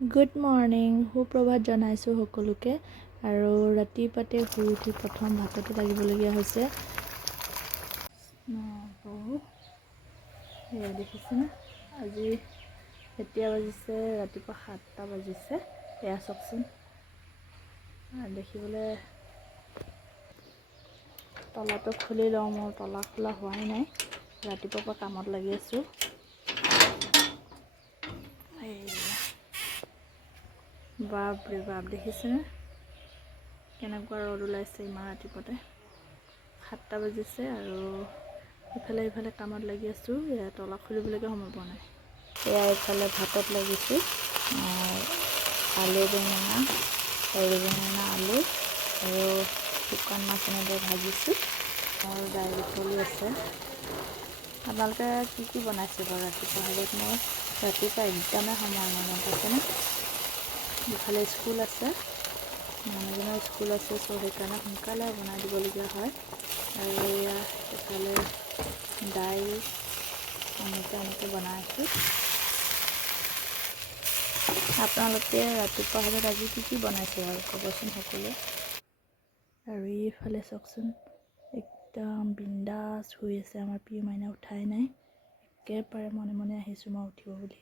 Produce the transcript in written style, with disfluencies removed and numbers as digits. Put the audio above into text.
Good morning, সুপ্ৰভাত জনাইছোঁ সকলোকে। আৰু ৰাতিপুৱাতে শুই উঠি প্ৰথম ভাততে লাগিবলগীয়া হৈছে। এয়া দেখিছেনে, আজি এতিয়া বাজিছে ৰাতিপুৱা 7টা বাজিছে। এয়া চাওকচোন, দেখিবলৈ তলাটো খুলি লওঁ। মোৰ তলা খোলা হোৱাই নাই, ৰাতিপুৱাৰ পৰা কামত লাগি আছোঁ। বাপৰে বাপ, দেখিছেনে কেনেকুৱা ৰ'দ ওলাইছে ইমান ৰাতিপুৱাতে। 7টা বাজিছে আৰু ইফালে কামত লাগি আছোঁ। এয়া তলা খুলিবলৈকে সময় পোৱা নাই। এয়া এইফালে ভাতত লাগিছোঁ, আলু বেঙেনা, সৰু বেঙেনা আলু আৰু শুকান মাছ এনেদৰে ভাজিছোঁ। আৰু দাইল চলি আছে। আপোনালোকে কি বনাইছে বাৰু ৰাতিপুৱা? হেৰিত মই ৰাতিপুৱা একদমেই সময় নাই, গম পাইছেনে। ইফালে স্কুল আছে, মানুহজনৰ স্কুল আছে, চ' সেইকাৰণে সোনকালে বনাই দিবলগীয়া হয়। আৰু এয়া এইফালে দাইল এনেকৈ বনাই আছোঁ। আপোনালোকে ৰাতিপুৱা সাজত আজি কি বনাইছে বাৰু ক'বচোন সকলোৱে। আৰু এইফালে চাওকচোন, একদম বিন্দাছ শুই আছে আমাৰ প্ৰিয় মাইনা, উঠাই নাই। একেবাৰে মনে মনে আহিছোঁ মই উঠিব বুলি।